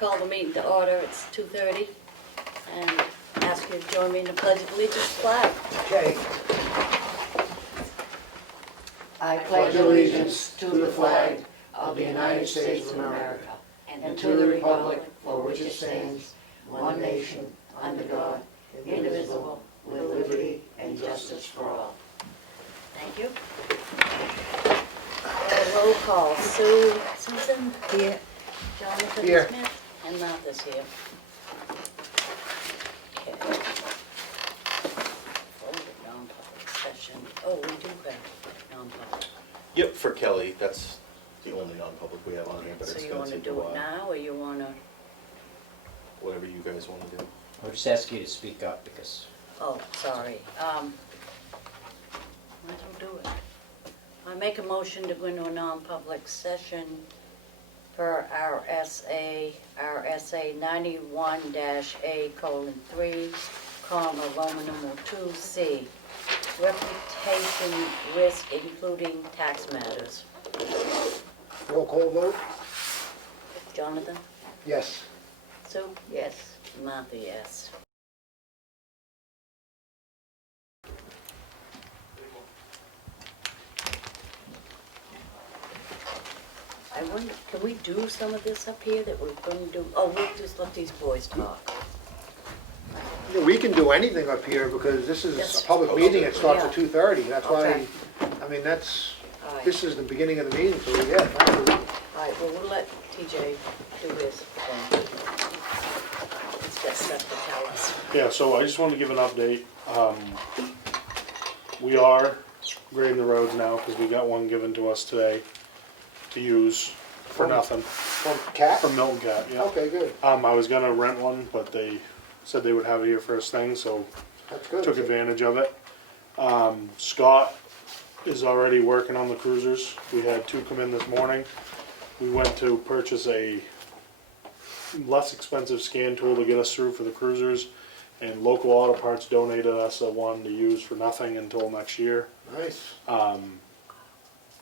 call the meeting to order. It's 2:30, and ask you to join me in the Pledge of Allegiance flag. Okay. I pledge allegiance to the flag of the United States of America and to the republic for which it stands, one nation, under God, indivisible, with liberty and justice for all. Thank you. Roll call. Susan? Here. Jonathan Here. Smith? And Martha's here. Okay. Folded non-public session. Oh, we do have non-public. Yep, for Kelly, that's the only non-public we have on here, but So it's you gonna want to take a do it while. now, or you want to, Whatever you guys wanna do. I'll just ask you to speak up because oh, sorry. Might as well do it. I make a motion to go into a non-public session per RSA 91-A:3, Roman numeral 2C, reputation risk including tax matters. Roll call vote? Jonathan? Yes. Sue? Yes. Martha, yes. I wonder, can we do some of this up here that we're going to do? Oh, we'll just let these boys talk. Yeah, we can do anything up here because this is Yes. a public meeting. It starts at Yeah. 2:30. That's Okay. why, I mean, that's, All right. this is the beginning of the meeting, so yeah. thank you. All right, well, we'll let TJ do his thing. He's got stuff to tell us. Yeah, so I just wanted to give an update. We are grading the roads now because we got one given to us today to use for nothing From Cat? from Milton Cat. Yeah. Okay, good. I was gonna rent one, but they said they would have it here first thing, so That's good. took advantage of it. Scott is already working on the cruisers. We had two come in this morning. We went to purchase a less expensive scan tool to get us through for the cruisers, and Local Auto Parts donated us a one to use for nothing until next year. Nice.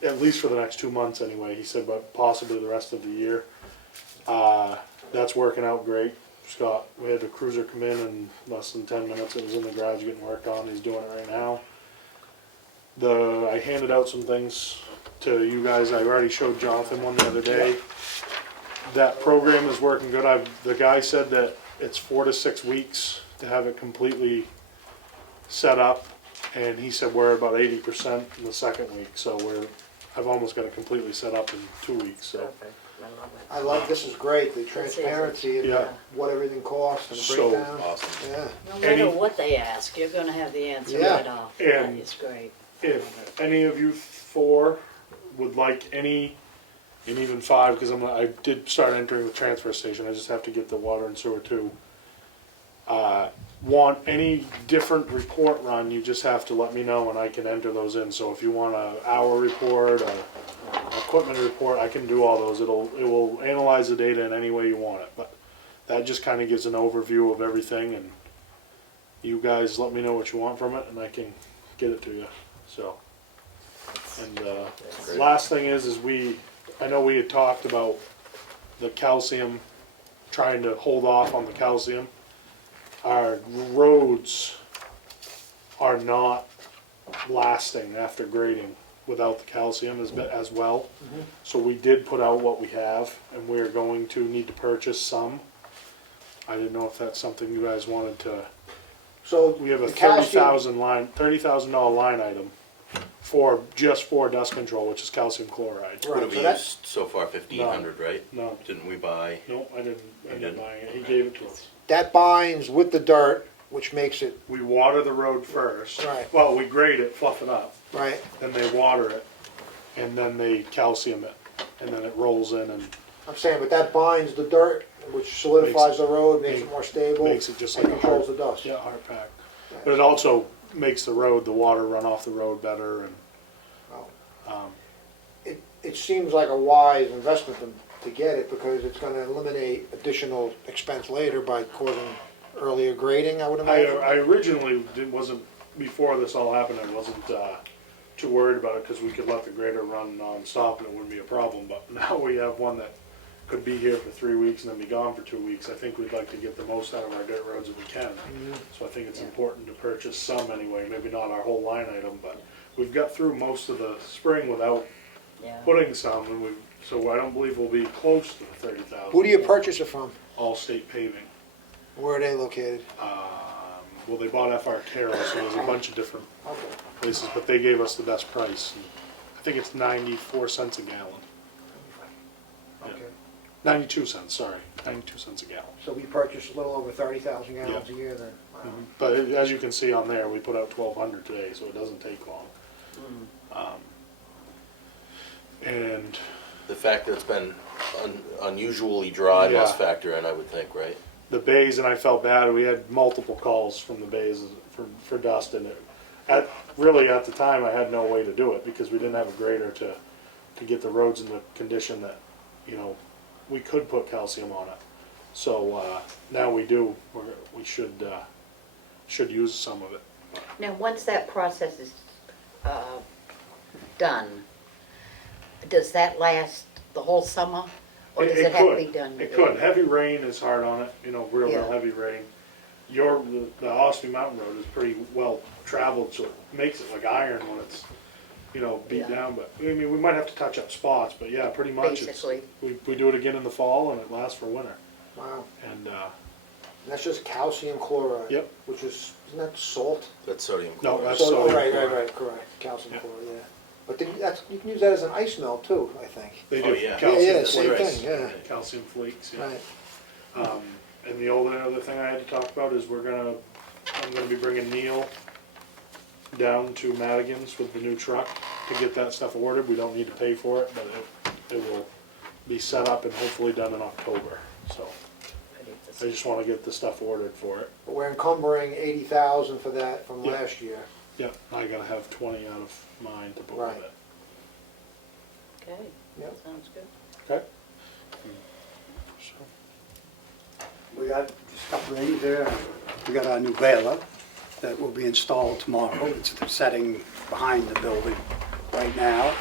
At least for the next 2 months anyway, he said, but possibly the rest of the year. That's working out great. Scott, we had the cruiser come in less than 10 minutes. It was in the garage getting worked on. He's doing it right now. I handed out some things to you guys. I already showed Jonathan one the other day. That program is working good. The guy said that it's 4 to 6 weeks to have it completely set up, and he said we're about 80% in the second week. So I've almost got it completely set up in 2 weeks. So. Perfect. I love it. I love, this is great, the transparency and Yeah. what everything costs and the So breakdown. Awesome. Yeah. No matter what they ask, you're gonna have the answer Yeah. right off. That And is great. If any of you four would like any, and even five, because I did start entering the transfer station, I just have to get the water and sewer too. Want any different report run, you just have to let me know and I can enter those in. So if you want an hour report, equipment report, I can do all those. It will analyze the data in any way you want it. But that just kind of gives an overview of everything, and you guys let me know what you want from it, and I can get it to you. So, and last thing is I know we had talked about the calcium, trying to hold off on the calcium. Our roads are not lasting after grading without the calcium as well. Mhm. So we did put out what we have, and we're going to need to purchase some. I didn't know if that's something you guys wanted to. So We have a the calcium, $30,000 line item for dust control, which is calcium chloride. Right, What have so we that- used so far, 1,500, right? No, Didn't we buy? no, I didn't end up didn't? buying it. He gave it to us. that binds with the dirt, which makes it, We water the road first. Right. Well, we grade it, fluff it up, right, then they water it, and then they calcium it, and then it rolls in and I'm saying, but that binds the dirt, which solidifies the road, makes it more stable. makes it just and like a controls hard, the dust. yeah, hard pack. But it also makes the water run off the road better, and Well, it seems like a wise investment to get it because it's gonna eliminate additional expense later by causing earlier grading, I would imagine. I originally wasn't, before this all happened, I wasn't too worried about it because we could let the grader run non-stop and it wouldn't be a problem. But now we have one that could be here for 3 weeks and then be gone for 2 weeks. I think we'd like to get the most out of our dirt roads if we can. So I think it's important to purchase some anyway, maybe not our whole line item, but we've got through most of the spring without Yeah. putting some, and so I don't believe we'll be close to the 30,000. Who do you purchase it from? All state paving. Where are they located? Well, they bought FR Carroll, so there's a bunch of different Okay. places, but they gave us the best price. I think it's 94 cents a gallon. Yeah. Okay. 92 cents, sorry, 92 cents a gallon. So we purchase a little over 30,000 gallons Yeah. a year then? Wow. But as you can see on there, we put out 1,200 today, so it doesn't take long. And The fact that it's been unusually dry must Yeah. factor in, I would think, right? the bays, and I felt bad, we had multiple calls from the bays for dust, and really at the time, I had no way to do it, because we didn't have a grader to get the roads in the condition that, we could put calcium on it. So, now we do, we should use some of it. Now, once that process is done, does that last the whole summer? Or does it have to be done? It could. Heavy rain is hard on it, real Yeah. heavy rain. The Ossipee Mountain Road is pretty well traveled, so it makes it like iron when it's, beat Yeah. down. But, we might have to touch up spots, but yeah, pretty much. Basically. We do it again in the fall, and it lasts for winter. Wow. And, And that's just calcium chloride? Yep. Which is, isn't that salt? That's sodium No, chloride. that's sodium Right, chloride. correct. Calcium Yeah. chloride, yeah. But then you can use that as an ice melt too, I think. they Oh, do. yeah. Calcium Yeah, same flakes. thing, yeah. Calcium flakes, yeah. Right. And the other thing I had to talk about is I'm gonna be bringing Neil down to Madigan's with the new truck to get that stuff ordered. We don't need to pay for it, but it will be set up and hopefully done in October. So I just wanna get the stuff ordered for it. But we're encumbering 80,000 for that from Yeah. last year. Yep, I gotta have 20 out of mine to put Right. with it. Okay, Yep. sounds good. Okay? So, We got stuff ready there. We got our new baler that will be installed tomorrow. It's setting behind the building right now.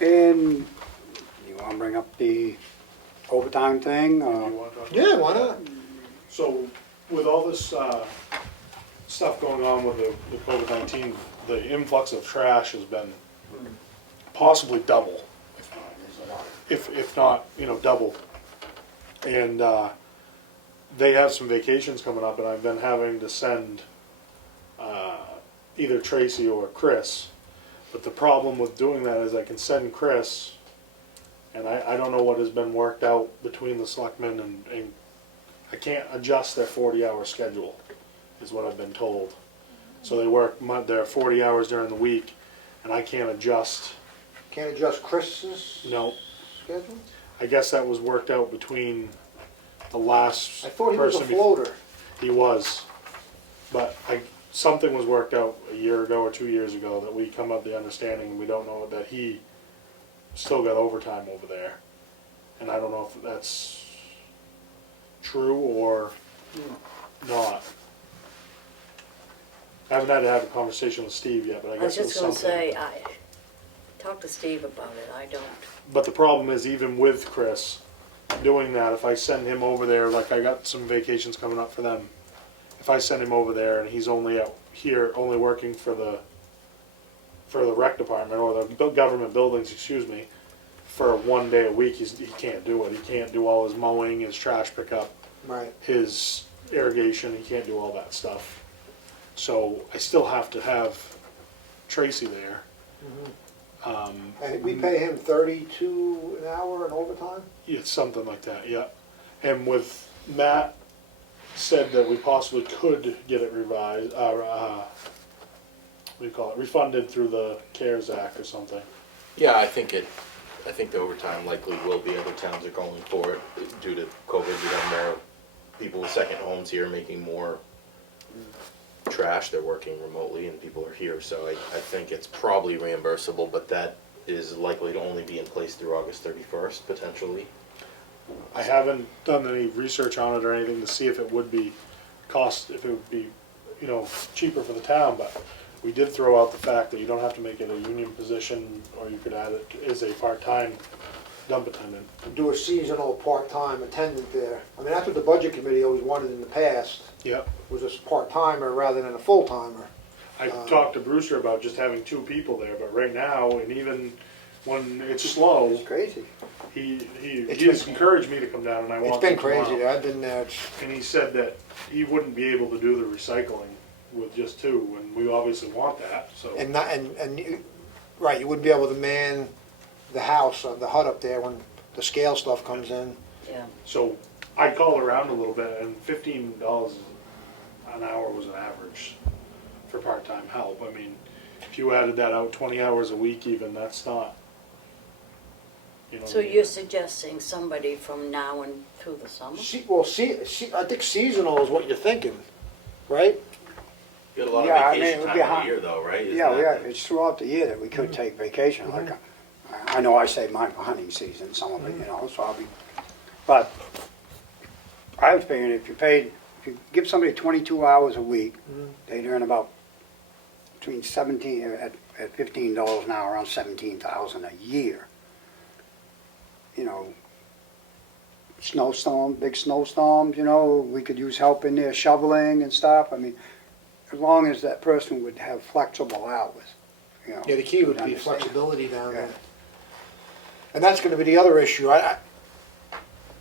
And you want to bring up the overtime thing? you want to talk? Yeah, why not? So, with all this stuff going on with the COVID-19, the influx of trash has been possibly double, if not, double. And they have some vacations coming up, and I've been having to send either Tracy or Chris. But the problem with doing that is I can send Chris, and I don't know what has been worked out between the selectmen, and I can't adjust their 40-hour schedule, is what I've been told. So they work their 40 hours during the week, and I can't adjust. Can't adjust Chris's No, schedule? I guess that was worked out between the last I thought he was a person. floater. He was, but something was worked out a year ago or 2 years ago that we come up the understanding, and we don't know that he still got overtime over there. And I don't know if that's true or not. I haven't had to have a conversation with Steve yet, but I I was guess it was just gonna something. say, talk to Steve about it, I don't. But the problem is, even with Chris doing that, if I send him over there, like I got some vacations coming up for them, if I send him over there and he's only out here, only working for the rec department or the government buildings, excuse me, for 1 day a week, he can't do it. He can't do all his mowing, his trash pickup, Right. his irrigation. He can't do all that stuff. So I still have to have Tracy there. And we pay him 32 an hour in overtime? It's something like that, yeah. And with Matt said that we possibly could get it revised, what do you call it, refunded through the CARES Act or something. Yeah, I think the overtime likely will be. Other towns are going for it due to COVID. We have more people with second homes here making more trash. They're working remotely and people are here, so I think it's probably reimbursable, but that is likely to only be in place through August 31st, potentially. I haven't done any research on it or anything to see if it would be cheaper for the town, but we did throw out the fact that you don't have to make it a union position, or you could add it as a part-time dump attendant. do a seasonal part-time attendant there. I mean, that's what the budget committee always wanted in the past, Yep. was a part-timer rather than a full-timer. I talked to Brewster about just having 2 people there, but right now, and even when it's slow, It's crazy. he It's has been- encouraged me to come down, and I It's want been to come out. crazy there, I've been there, And he said that he wouldn't be able to do the recycling with just 2, and we obviously want that, so. and not, and right, you wouldn't be able to man the house, the hut up there when the scale stuff comes in. Yeah, So I called around a little bit, and $15 an hour was an average for part-time help. I mean, if you added that out 20 hours a week even, that's not, you know. so you're suggesting somebody from now and through the summer? I think seasonal is what you're thinking, right? You got a lot Yeah, I of mean, it vacation would time be of the hot. year though, right? Isn't Yeah, that yeah, the- it's throughout the year that we could take vacation, like, I know I save mine for hunting season, some of it, you know, so I'll be, but I was figuring if you give somebody 22 hours a week, they'd earn about between 17, at $15 an hour, around 17,000 a year. You know, snowstorm, big snowstorms, you know, we could use help in there shoveling and stuff, I mean, as long as that person would have flexible hours, you know. Yeah, the key would be understand. flexibility down Yeah. there. And that's gonna be the other issue.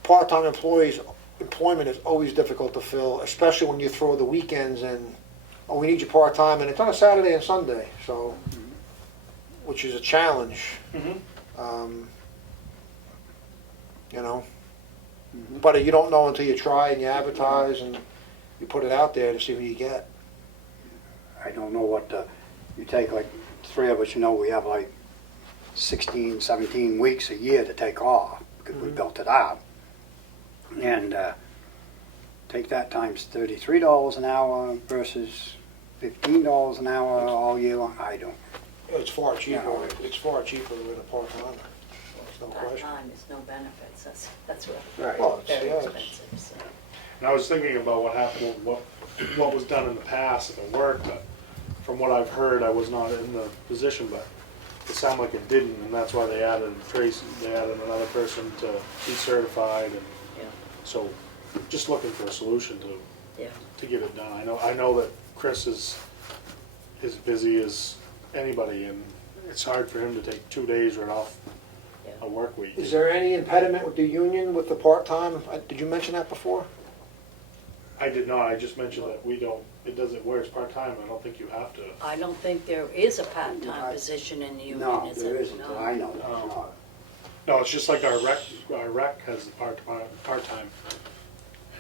Part-time employees, employment is always difficult to fill, especially when you throw the weekends in. Oh, we need you part-time, and it's on a Saturday and Sunday, so, which is a challenge. Mhm. You know? But you don't know until you try and you advertise and you put it out there to see who you get. I don't know what, you take like, 3 of us, you know, we have like 16, 17 weeks a year to take off, because we built it out. And take that times $33 an hour versus $15 an hour all year long, I don't. It's far cheaper, Yeah. it's far cheaper than a part-timer, there's no question. Part-time, there's no benefits, that's what, Right. Well, it's, very yeah, expensive, so. And I was thinking about what happened, what was done in the past, if it worked, but from what I've heard, I was not in the position, but it sounded like it didn't, and that's why they added Tracy, they added another person to be certified, and Yeah. so just looking for a solution Yeah, to get it done. I know that Chris is as busy as anybody, and it's hard for him to take 2 days right off yeah. a work week. Is there any impediment with the union with the part-time? Did you mention that before? I did not, I just mentioned that we don't, it works part-time, I don't think you have to. I don't think there is a part-time position in the union, No, is there it? isn't, No. I know, there's not. No, it's just like our rec has the part-time.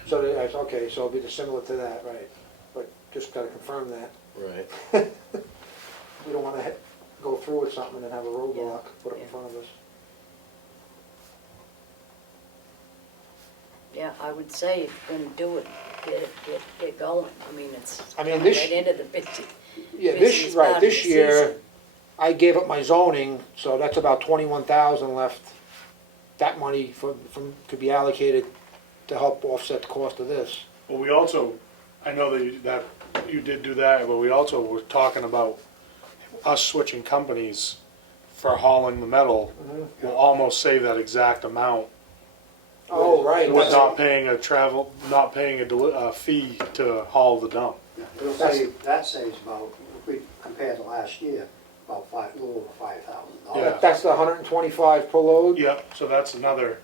So that's, okay, so it'll be similar to that, right? But just gotta confirm that. Right. We don't wanna go through with something and have a roadblock put up in Yeah. front of us. Yeah, I would say if you're gonna do it, get going. I mean, it's I mean, coming this- right into the busy. Yeah, busiest part of this the year, season. I gave up my zoning, so that's about 21,000 left. That money could be allocated to help offset the cost of this. Well, we also, I know that you did do that, but we also were talking about us switching companies for hauling the metal. Will almost save that exact amount Oh, right. with not paying a fee to haul the dump. It'll save, that saves about, if we compare to last year, about a little over $5,000. Yeah. That's the 125 per load? Yep, so that's another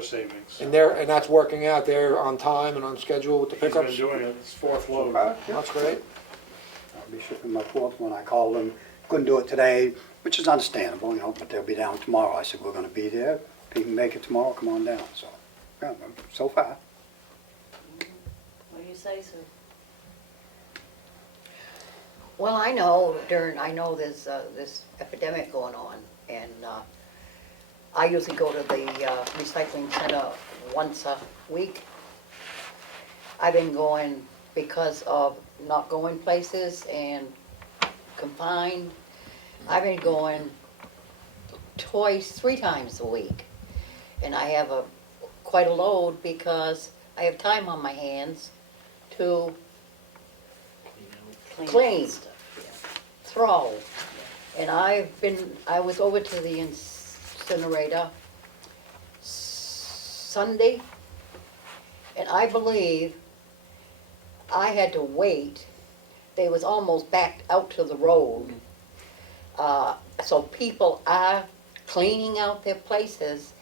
savings. And that's working out, they're on time and on schedule with the He's been pickups? doing it, it's 4th load. That's great. I'll be shipping my 4th one. I called them, couldn't do it today, which is understandable, you know, but they'll be down tomorrow. I said, we're gonna be there. If you can make it tomorrow, come on down, so, yeah, so far. What do you say, Sue? Well, I know there's this epidemic going on, and I usually go to the recycling center once a week. I've been going because of not going places and confined. I've been going 3 times a week, and I have quite a load because I have time on my hands to Clean. Stuff, throw. And I was over to the incinerator Sunday, and I believe I had to wait. They was almost backed out to the road. So people are cleaning out their places,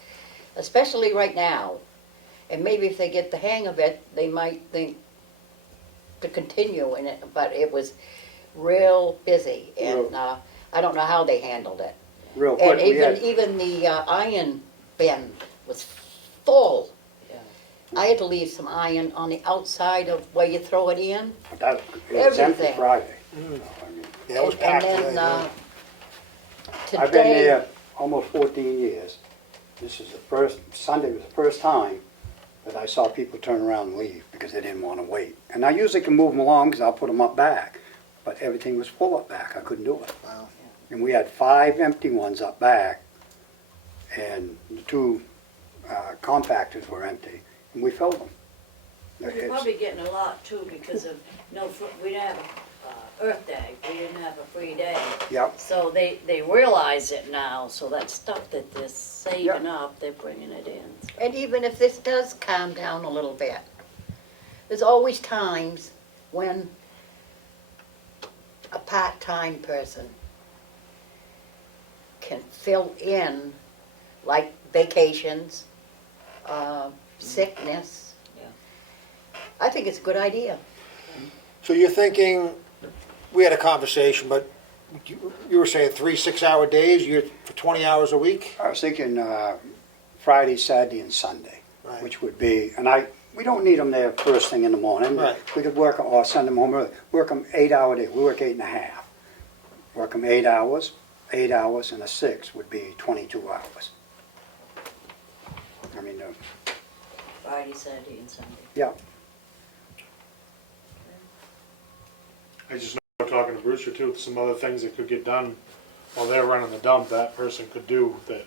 especially right now. And maybe if they get the hang of it, they might think to continue in it, but it was real busy, and I don't know how they handled it. Real quick, And we had, even the iron bin was full. Yeah. I had to leave some iron on the outside of where you throw it in. that, it was empty everything. Friday. Yeah, it was And packed then, today. Yeah. I've been today, there almost 14 years. This is the first, Sunday was the first time that I saw people turn around and leave because they didn't want to wait. And I usually can move them along because I'll put them up back, but everything was full up back. I couldn't do it. Wow. And we had 5 empty ones up back, and the 2 compactors were empty, and we filled them. You're It's- probably getting a lot too because of, we didn't have Earth Day, we didn't have a free day. Yep. So they realize it now, so that stuff that they're saving Yeah. up, they're bringing it in. and even if this does calm down a little bit, there's always times when a part-time person can fill in, like vacations, sickness. Yeah. I think it's a good idea. So you're thinking, we had a conversation, but you were saying 3 6-hour days, you're for 20 hours a week? I was thinking Friday, Saturday, and Sunday, Right. which would be, we don't need them there first thing in the morning. Right. We could work, or send them home early. Work them 8-hour days. We work 8.5. Work them 8 hours, 8 hours, and a 6 would be 22 hours. I mean, Friday, Saturday, and Sunday. yeah, I just know, talking to Brewster too, some other things that could get done while they're running the dump, that person could do that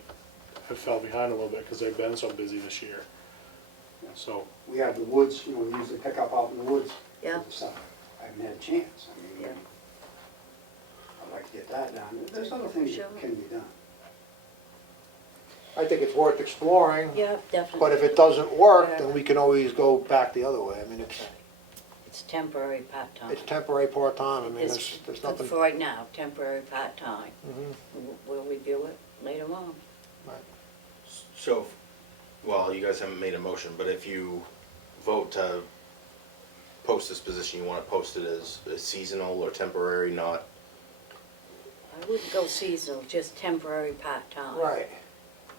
have fell behind a little bit because they've been so busy this year. So, we have the woods, we usually pick up out in the woods. Yeah. So I haven't had a chance. Yeah. I'd like to get that done. There's other things Sure. that can be done. I think it's worth exploring, Yeah, definitely. but if it doesn't work, then we can always go back the other way. I mean, It's temporary part-time. it's temporary part-time, I mean, It's there's for nothing. right now, temporary part-time. Mhm. We'll review it later on. So, well, you guys haven't made a motion, but if you vote to post this position, you want to post it as seasonal or temporary, not, I wouldn't go seasonal, just temporary part-time. Right.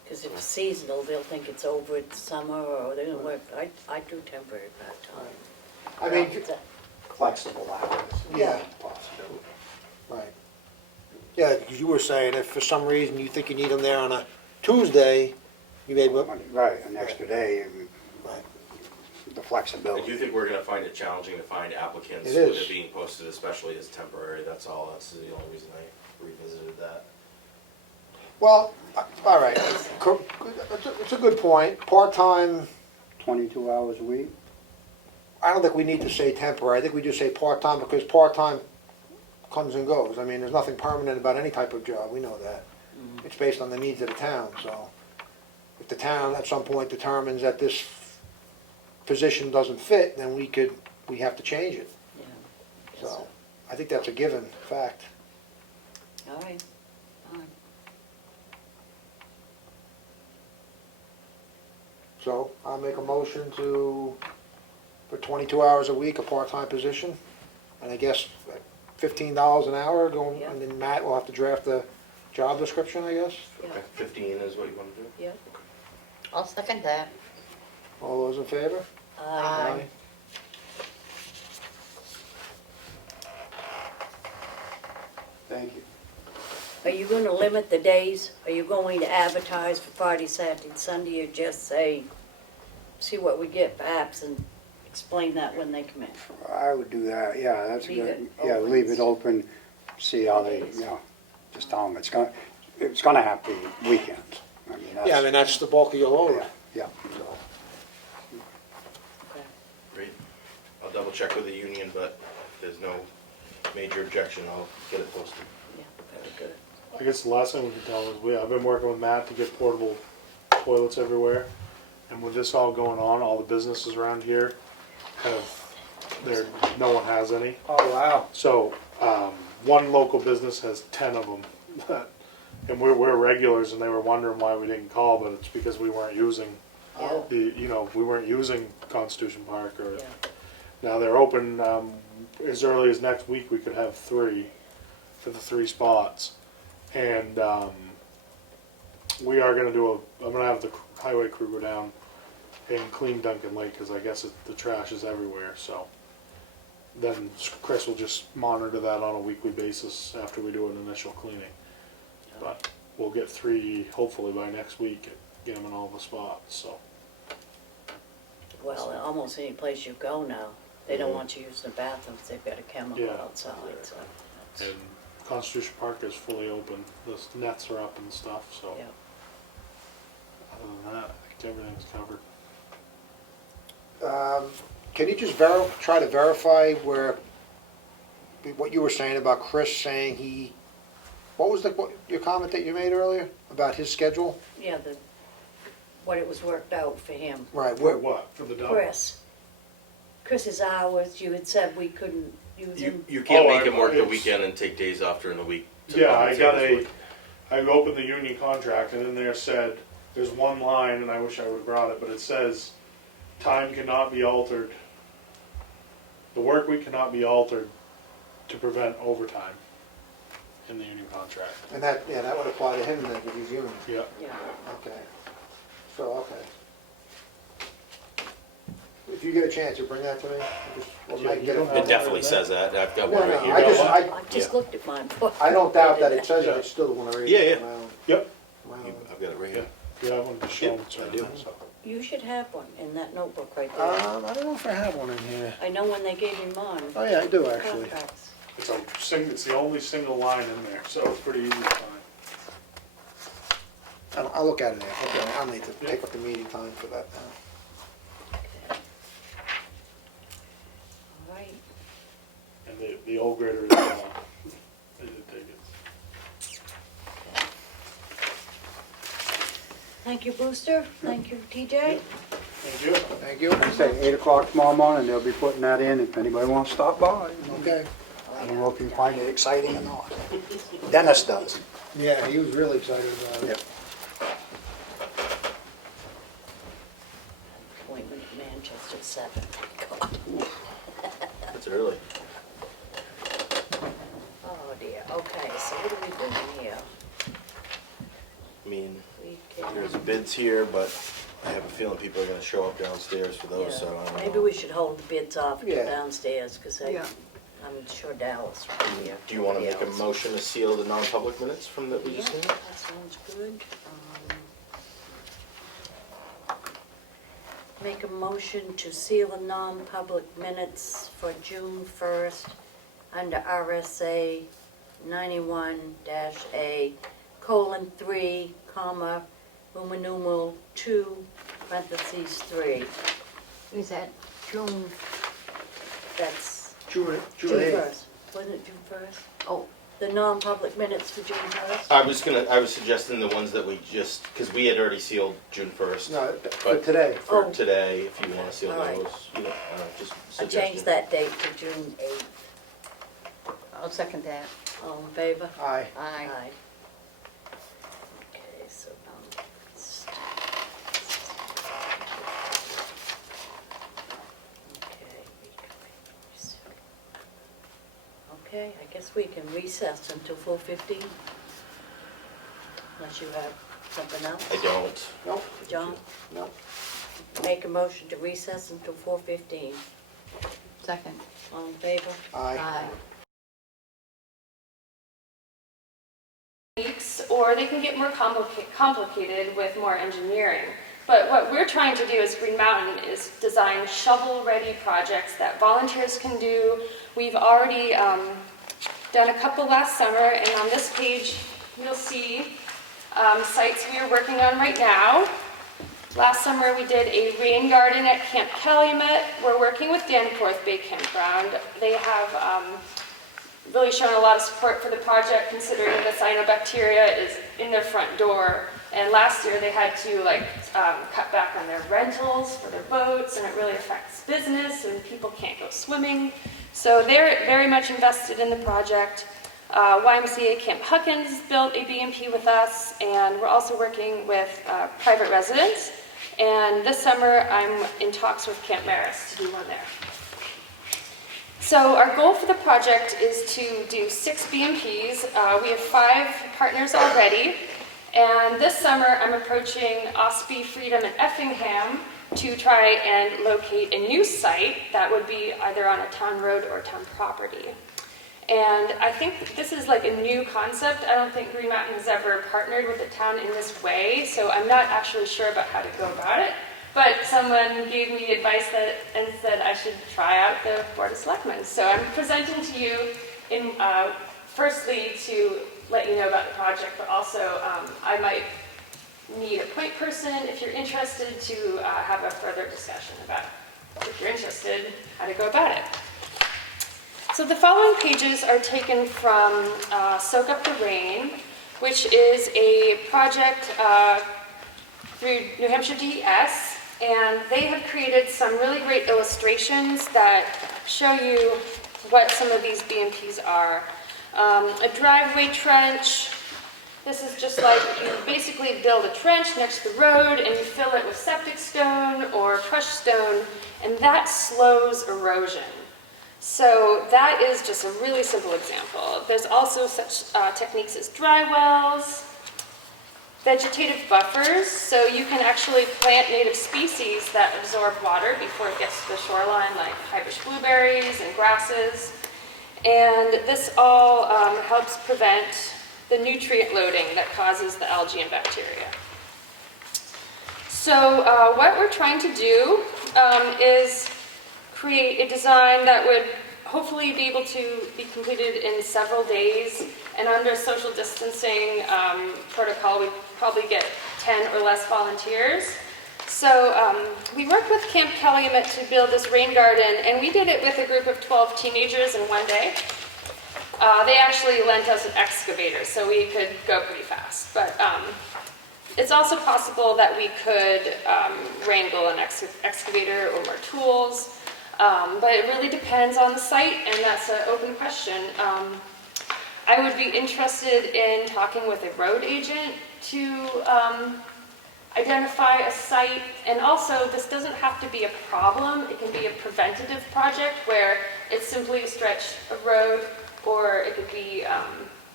Because if it's seasonal, they'll think it's over at summer or they're gonna work, I do temporary part-time. I mean, Flexible hours. Yeah. Possibility. right. Yeah, 'cause you were saying if for some reason you think you need them there on a Tuesday, you may, Right, an extra day, and right. the I flexibility. do think we're gonna find it challenging to find applicants It with is. it being posted, especially as temporary, that's all, that's the only reason I revisited that. Well, all right, it's a good point. Part-time, 22 hours a week? I don't think we need to say temporary, I think we just say part-time, because part-time comes and goes. I mean, there's nothing permanent about any type of job, we know that. It's based on the needs of the town, so if the town at some point determines that this position doesn't fit, then we have to change it. Yeah. Yes, So, I think that's a given fact. sir. All right, fine. So, I'll make a motion for 22 hours a week, a part-time position, and I guess $15 an hour going, Yeah. and then Matt will have to draft the job description, I guess. Yeah. Okay, 15 is what you want to do? Yeah. I'll second that. All those in favor? Aye. Thank you. Are you gonna limit the days? Are you going to advertise for Friday, Saturday, and Sunday, or just say, see what we get perhaps, and explain that when they come in? I would do that, yeah, that's a Leave good, it yeah, open. leave it open, see how they, Days. just tell them it's gonna have to be weekends. I mean, Yeah, I mean, that's the bulk of your load. Yeah, yeah. So, Okay. Great. I'll double check with the union, but if there's no major objection, I'll get it posted. Yeah, very good. I guess the last thing we can tell is I've been working with Matt to get portable toilets everywhere. And with this all going on, all the businesses around here no one has any. Oh, wow. So, one local business has 10 of them. And we're regulars, and they were wondering why we didn't call, but it's because we weren't using Oh. we weren't using Constitution Park or. Yeah. Now they're open, as early as next week. We could have 3 for the 3 spots, and we are going to I'm going to have the highway crew go down and clean Duncan Lake, because I guess the trash is everywhere. So then Chris will just monitor that on a weekly basis after we do an initial cleaning. But we'll get 3 hopefully by next week, get them in all the spots. So. Well, almost any place you go now, they don't want you using the bathrooms, they've got a chemical Yeah. outside, so. And Constitution Park is fully open. The nets are up and stuff. So Yeah. other than that, I think everything's covered. Can you just try to verify what you were saying about Chris saying what was your comment that you made earlier about his schedule? Yeah, what it was worked out for him. Right, For what? For the dump? Chris's hours, you had said we couldn't use You, him. you can't Oh, make him work the it's- weekend and take days off during the week. to Yeah, I compensate got his work. I opened the union contract, and in there said, there's one line, and I wish I would have brought it, but it says, time cannot be altered. The work week cannot be altered to prevent overtime in the union contract. and that would apply to him then, because he's union. Yeah. Yeah, Okay. So, okay. If you get a chance, you bring that to me. We'll Yeah, make- you get don't it. have It definitely says that. I've got No, one no, right here. I just, I just Yeah. looked at mine before. I don't doubt that it says it, Yeah. I still want to read Yeah, it. yeah. Yep. I've got it right Yeah. here. Yeah, I wanted to show Yep, them. I do. So. You should have one in that notebook right there. I don't know if I have one in here. I know when they gave me mine. Oh, yeah, I do, actually. Contracts. It's the only single line in there, so it's pretty easy to find. I'll look at it after. Okay, I'll need to take up the meeting time for that now. Okay. All right. And the old grader is they did take it. Thank you, Booster. Thank you, TJ. Thank you. Thank you. Like I say, 8 o'clock tomorrow morning, they'll be putting that in if anybody wants to stop by. Okay. I don't know if you find it exciting or not. Dennis does. Yeah, he was really excited about it. Yep. Appointment Manchester 7. God. That's early. Oh dear. Okay, so what are we doing here? I mean, We can. there's bids here, but I have a feeling people are gonna show up downstairs for those, so I don't know. Maybe we should hold the bids off Yeah. downstairs, because I'm sure Dallas will be here. Do you wanna make a Else. motion to seal the non-public minutes from that we Yeah, just did? that sounds good. Make a motion to seal the non-public minutes for June 1st under RSA 91-A:3, Roman numeral 2, parentheses 3. Is that June, That's June June 8th. 1st. Wasn't it June 1st? oh, The non-public minutes for June 1st? I was suggesting the ones that we just, cause we had already sealed June 1st. No, for But- today. For Oh. today, if you wanna seal All right. those, just I suggestion. changed that date to June 8th. I'll second that. All in favor? Aye. Aye. Okay, so okay, I guess we can recess until 4:15. Unless you have something else. I don't. Nope. John, Nope. make a motion to recess until 4:15. Second. All in favor? Aye. Weeks, or they can get more complicated with more engineering. But what we're trying to do as Green Mountain is design shovel-ready projects that volunteers can do. We've already done a couple last summer, and on this page you'll see sites we are working on right now. Last summer we did a rain garden at Camp Calumet. We're working with Danforth Bay Campground. They have really shown a lot of support for the project, considering the cyanobacteria is in their front door. And last year they had to cut back on their rentals for their boats, and it really affects business, and people can't go swimming. So they're very much invested in the project. YMCA Camp Huckins built a B&P with us, and we're also working with private residents. And this summer I'm in talks with Camp Maris to do one there. So our goal for the project is to do 6 B&Ps. We have 5 partners already. And this summer, I'm approaching Ossipee, Freedom, and Effingham to try and locate a new site that would be either on a town road or town property. And I think this is like a new concept. I don't think Green Mountain has ever partnered with a town in this way, so I'm not actually sure about how to go about it. But someone gave me advice and said I should try out the Board of Selectmen. So I'm presenting to you in firstly to let you know about the project, but also I might need a point person if you're interested to have a further discussion about, if you're interested, how to go about it. So the following pages are taken from Soak Up the Rain, which is a project through New Hampshire DES, and they have created some really great illustrations that show you what some of these B&Ps are. A driveway trench. This is just like you basically build a trench next to the road and you fill it with septic stone or crushed stone, and that slows erosion. So that is just a really simple example. There's also such techniques as dry wells, vegetative buffers, so you can actually plant native species that absorb water before it gets to the shoreline, like high-bush blueberries and grasses. And this all helps prevent the nutrient loading that causes the algae and bacteria. So what we're trying to do is create a design that would hopefully be able to be completed in several days, and under social distancing protocol, we probably get 10 or less volunteers. So we worked with Camp Calumet to build this rain garden, and we did it with a group of 12 teenagers in one day. They actually lent us an excavator, so we could go pretty fast. But it's also possible that we could wrangle an excavator or more tools. But it really depends on the site, and that's an open question. I would be interested in talking with a road agent to identify a site, and also this doesn't have to be a problem. It can be a preventative project where it's simply a stretch of road, or it could be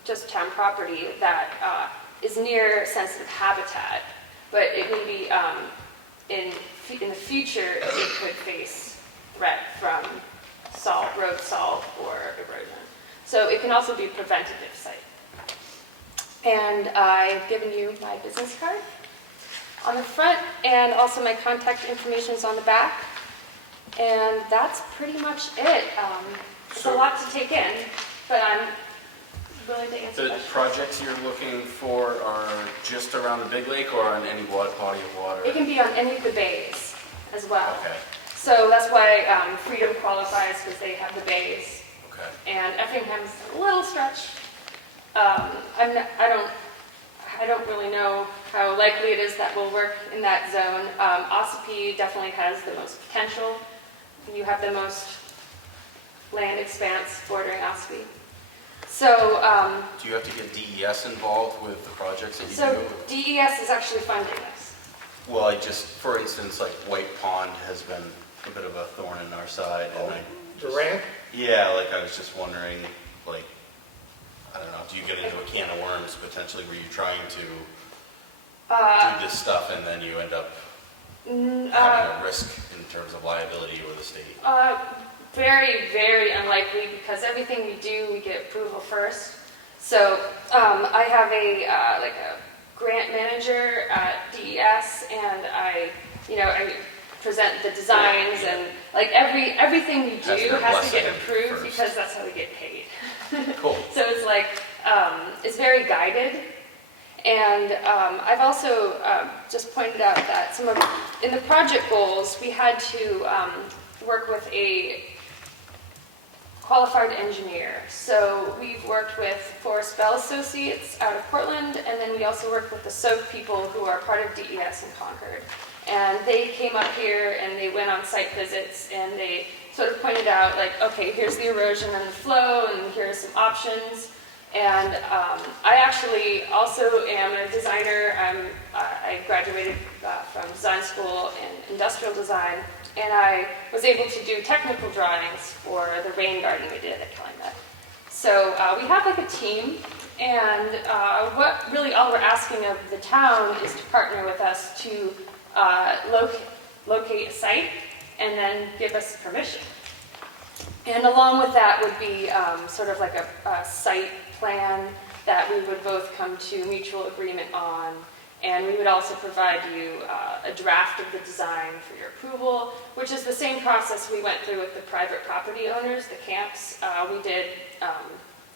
just town property that is near sensitive habitat. But it may be in the future it could face threat from road salt or erosion. So it can also be a preventative site. And I've given you my business card on the front, and also my contact information is on the back. And that's pretty much it. It's a lot to take in, but I'm willing to answer The questions. projects you're looking for are just around the big lake or on any body of water? It can be on any of the bays as well. Okay, So that's why Freedom qualifies, because they have the bays. okay. And Effingham's a little stretch. I don't really know how likely it is that we'll work in that zone. Ossipee definitely has the most potential. You have the most land expanse bordering Ossipee. So, Do you have to get DES involved with the projects that you so do? DES is actually funding this. Well, for instance, like White Pond has been a bit of a thorn in our side, and Durant? yeah, like I was just wondering, like, I don't know, do you get into a can of worms potentially where you're trying to do this stuff and then you end up having a risk in terms of liability or the state? Very, very unlikely, because everything we do, we get approval first. So I have a grant manager at DES, and I present the designs, and like everything we do Has their has to get blessing approved first. because that's how we get paid. Cool. So it's like it's very guided. And I've also just pointed out that in the project goals, we had to work with a qualified engineer. So we've worked with Forrest Bell Associates out of Portland, and then we also work with the Soak people who are part of DES in Concord. And they came up here and they went on site visits and they sort of pointed out, like, okay, here's the erosion and the flow, and here are some options. And I actually also am a designer. I graduated from design school in industrial design, and I was able to do technical drawings for the rain garden we did at Calumet. So we have like a team, and what really all we're asking of the town is to partner with us to locate a site and then give us permission. And along with that would be sort of like a site plan that we would both come to mutual agreement on, and we would also provide you a draft of the design for your approval, which is the same process we went through with the private property owners, the camps. We did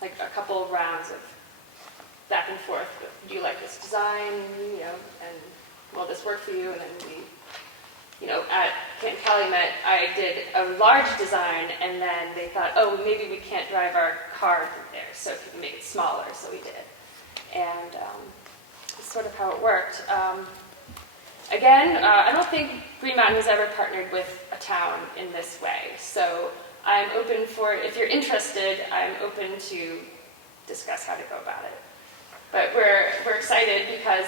like a couple of rounds of back and forth with, do you like this design, you know, and will this work for you? And then we, you know, at Calumet, I did a large design, and then they thought, oh, maybe we can't drive our car through there, so if we can make it smaller, so we did. And that's sort of how it worked. Again, I don't think Green Mountain has ever partnered with a town in this way, so I'm open for, if you're interested, I'm open to discuss how to go about it. But we're excited because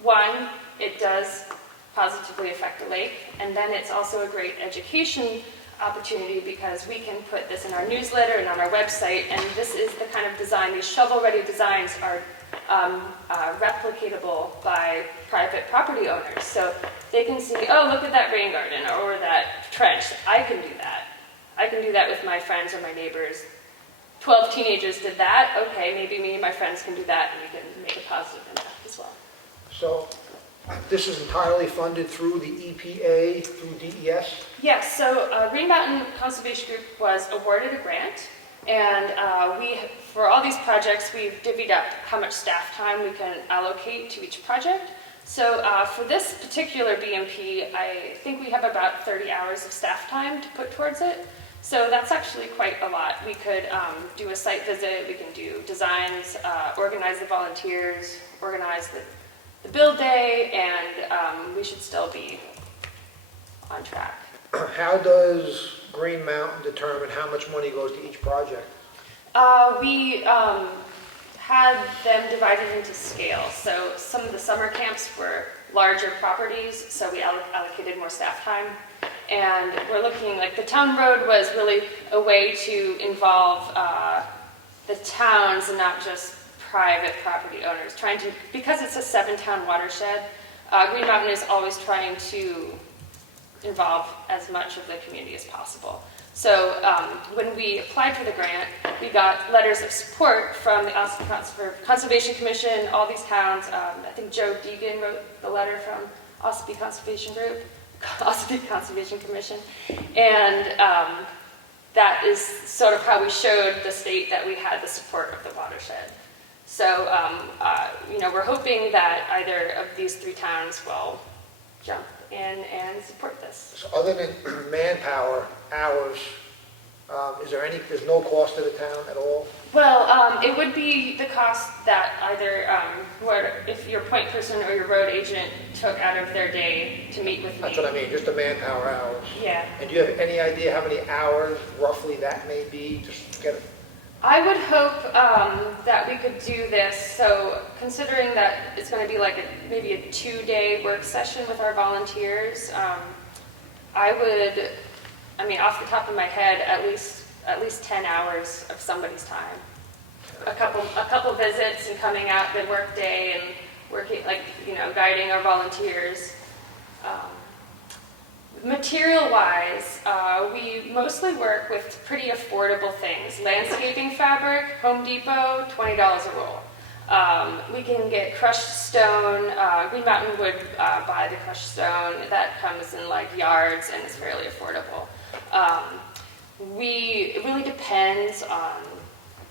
one, it does positively affect the lake, and then it's also a great education opportunity because we can put this in our newsletter and on our website, and this is the kind of design, these shovel-ready designs are replicatable by private property owners. So they can see, oh, look at that rain garden or that trench. I can do that. I can do that with my friends or my neighbors. 12 teenagers did that. Okay, maybe me and my friends can do that, and we can make a positive impact as well. So this is entirely funded through the EPA, through DES? Yes, so Green Mountain Conservation Group was awarded a grant, and for all these projects, we've divvied up how much staff time we can allocate to each project. So for this particular BMP, I think we have about 30 hours of staff time to put towards it. So that's actually quite a lot. We could do a site visit, we can do designs, organize the volunteers, organize the build day, and we should still be on track. How does Green Mountain determine how much money goes to each project? We had them divided into scale. So some of the summer camps were larger properties, so we allocated more staff time. And we're looking, like the town road was really a way to involve the towns and not just private property owners, because it's a 7-town watershed, Green Mountain is always trying to involve as much of the community as possible. So when we applied for the grant, we got letters of support from the Asti Conservation Commission, all these towns. I think Joe Deegan wrote the letter from Ossipee Conservation Group, Ossipee Conservation Commission, and that is sort of how we showed the state that we had the support of the watershed. So, you know, we're hoping that either of these 3 towns will jump in and support this. So other than manpower, hours, there's no cost to the town at all? Well, it would be the cost that either, if your point person or your road agent took out of their day to meet with me. That's what I mean, just the manpower hours. Yeah. And do you have any idea how many hours roughly that may be? Just get I would hope that we could do this, so considering that it's going to be like maybe a 2-day work session with our volunteers, I mean, off the top of my head, at least 10 hours of somebody's time. A couple visits and coming out the work day and working, like, you know, guiding our volunteers. Material-wise, we mostly work with pretty affordable things. Landscaping fabric, Home Depot, $20 a roll. We can get crushed stone. Green Mountain would buy the crushed stone. That comes in like yards and is fairly affordable. It really depends on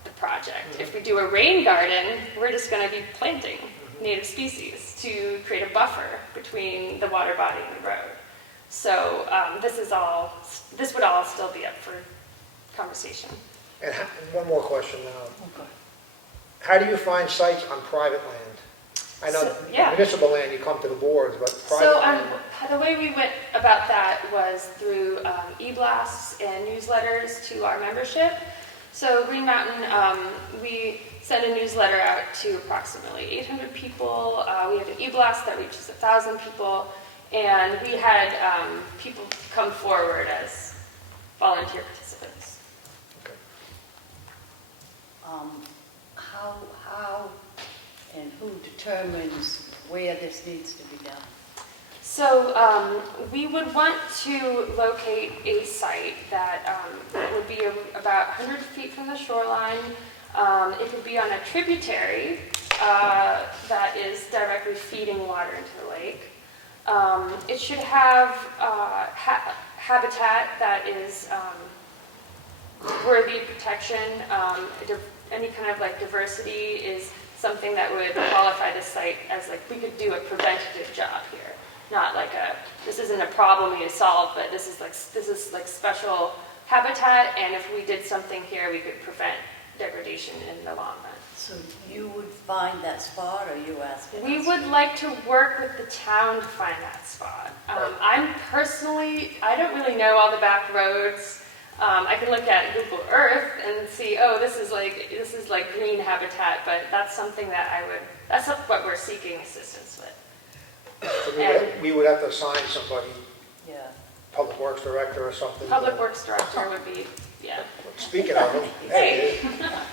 the project. If we do a rain garden, we're just going to be planting native species to create a buffer between the water body and the road. So this would all still be up for conversation. And one more question. How do you find sites on private land? I know So, yeah. municipal land, you come to the boards, but private So land. the way we went about that was through e-blasts and newsletters to our membership. So Green Mountain, we send a newsletter out to approximately 800 people. We have an e-blast that reaches 1,000 people. And we had people come forward as volunteer participants. How and who determines where this needs to be done? So we would want to locate a site that would be about 100 feet from the shoreline. It could be on a tributary that is directly feeding water into the lake. It should have habitat that is worthy protection. Any kind of like diversity is something that would qualify the site as like we could do a preventative job here. Not like this isn't a problem we need to solve, but this is like special habitat, and if we did something here, we could prevent degradation in the long run. So you would find that spot, or you asking We us? would like to work with the town to find that spot. I don't really know all the back roads. I can look at Google Earth and see, oh, this is like green habitat, but that's something that that's what we're seeking assistance with. So we would have to assign somebody, Yeah. public works director or something. Public Works Director would be, yeah. Speaking of them, hey,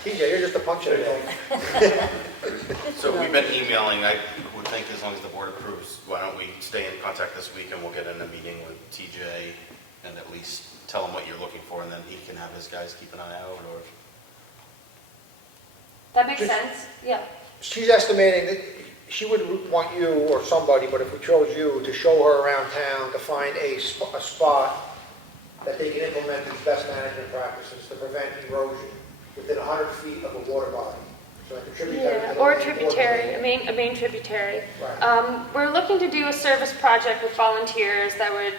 TJ, you're just a punch in the bag. So we've been emailing, I would think as long as the board approves, why don't we stay in contact this week and we'll get in a meeting with TJ and at least tell him what you're looking for, and then he can have his guys keep an eye out, or... That makes sense, yeah. She's estimating that she would want you or somebody, but if we chose you, to show her around town to find a spot that they can implement these best management practices to prevent erosion within 100 feet of a water body. So like a tributary. Yeah, or a tributary, a main tributary. Right. We're looking to do a service project with volunteers that would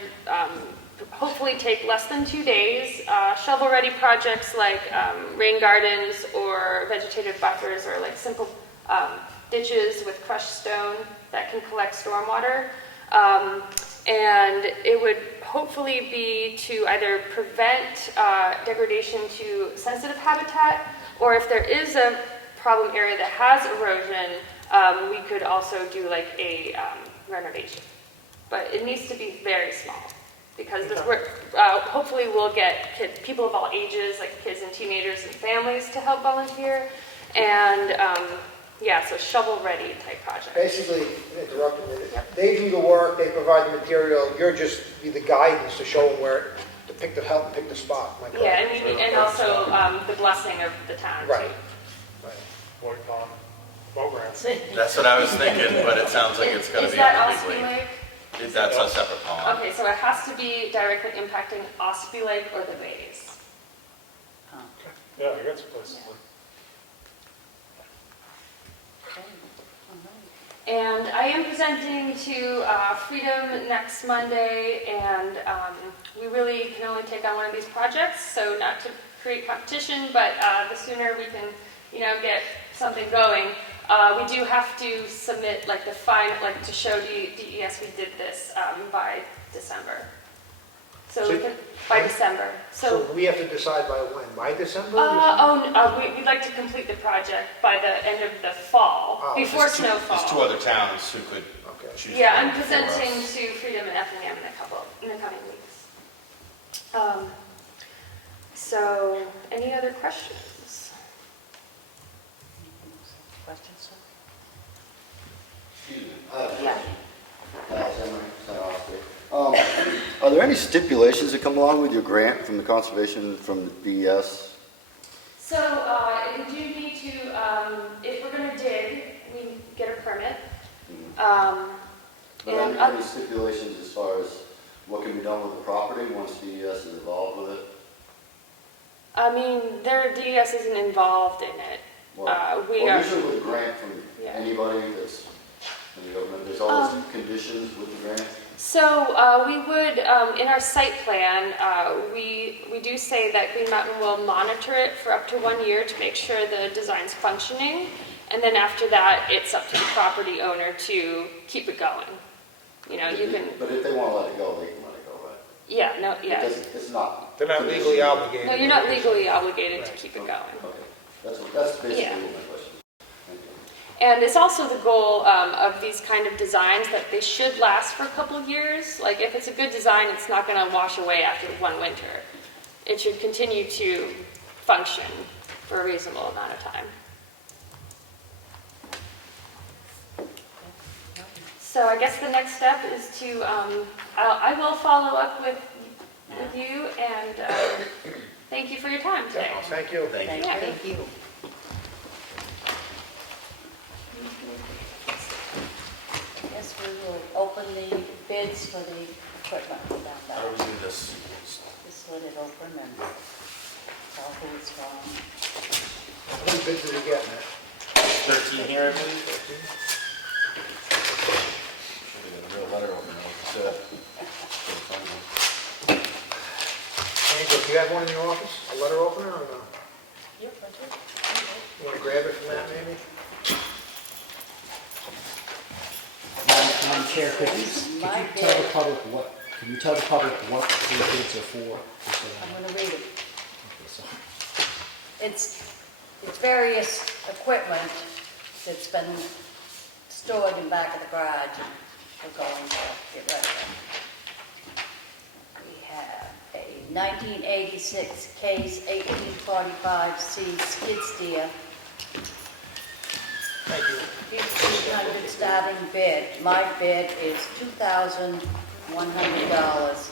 hopefully take less than 2 days. Shovel-ready projects like rain gardens or vegetative buffers, or like simple ditches with crushed stone that can collect stormwater. And it would hopefully be to either prevent degradation to sensitive habitat, or if there is a problem area that has erosion, we could also do like a renovation. But it needs to be very small, because hopefully we'll get people of all ages, like kids and teenagers and families, to help volunteer. And so shovel-ready type project. Basically, interrupting you, they do the work, they provide the material, you're just be the guidance to show them where to help pick the spot. Am I correct? Yeah, and also the blessing of the town Right. too. Right. Boy Pond programs. That's what I was thinking, but it sounds like it's gonna Is be that on the Ossipee big Lake? lake. That's a separate pond. Okay, so it has to be directly impacting Ossipee Lake or the bays. Yeah, I got some places. And I am presenting to Freedom next Monday, and we really can only take on one of these projects, so not to create competition, but the sooner we can, get something going. We do have to submit like to show DES we did this by December. So we can, by December. So we have to decide by when? By December? We'd like to complete the project by the end of the fall, before There's snowfall. There's 2 other towns who could choose. Yeah, I'm for us. presenting to Freedom and Effingham in the coming weeks. So, any other questions? Questions, sir? Yeah. Are there any stipulations that come along with your grant from the conservation, from the DES? So, you do need to, if we're going to dig, we get a permit. Are there any stipulations as far as what can be done with the property once DES is involved with it? Their DES isn't involved in it. Usually with a grant from Yeah. anybody that's in the government, there's always conditions with the grant. So we would, in our site plan, we do say that Green Mountain will monitor it for up to 1 year to make sure the design's functioning. And then after that, it's up to the property owner to keep it going. You know, you can, But if they want to let it go, they can let it go, right? yeah, no, It yeah. doesn't, it's not. They're not legally obligated. No, you're not legally obligated to keep it going. Okay, that's basically Yeah. what my question is. Thank you. And it's also the goal of these kind of designs that they should last for a couple of years. Like if it's a good design, it's not going to wash away after one winter. It should continue to function for a reasonable amount of time. So I guess the next step is to, I will follow up with you and thank you for your time today. Thank you. Thank you. Yeah. Thank you. I guess we will open the bids for the equipment down How do there. we do this? Just let it open and tell who it's from. How many bids did you get, Matt? 13 here, I believe. Should be a real letter opener. Angel, do you have one in your office? A letter opener or no? Yep, I did. You want to grab it from that maybe? Madam Chair, could you My tell the bid. public what, can you tell the public what the bids are for? Just so I'm I- gonna read it. okay, so- It's various equipment that's been stored in back of the garage and we're going to get rid of it. We have a 1986 case 1845C skid steer, Thank you. 1,500 starting bid. My bid is $2,100.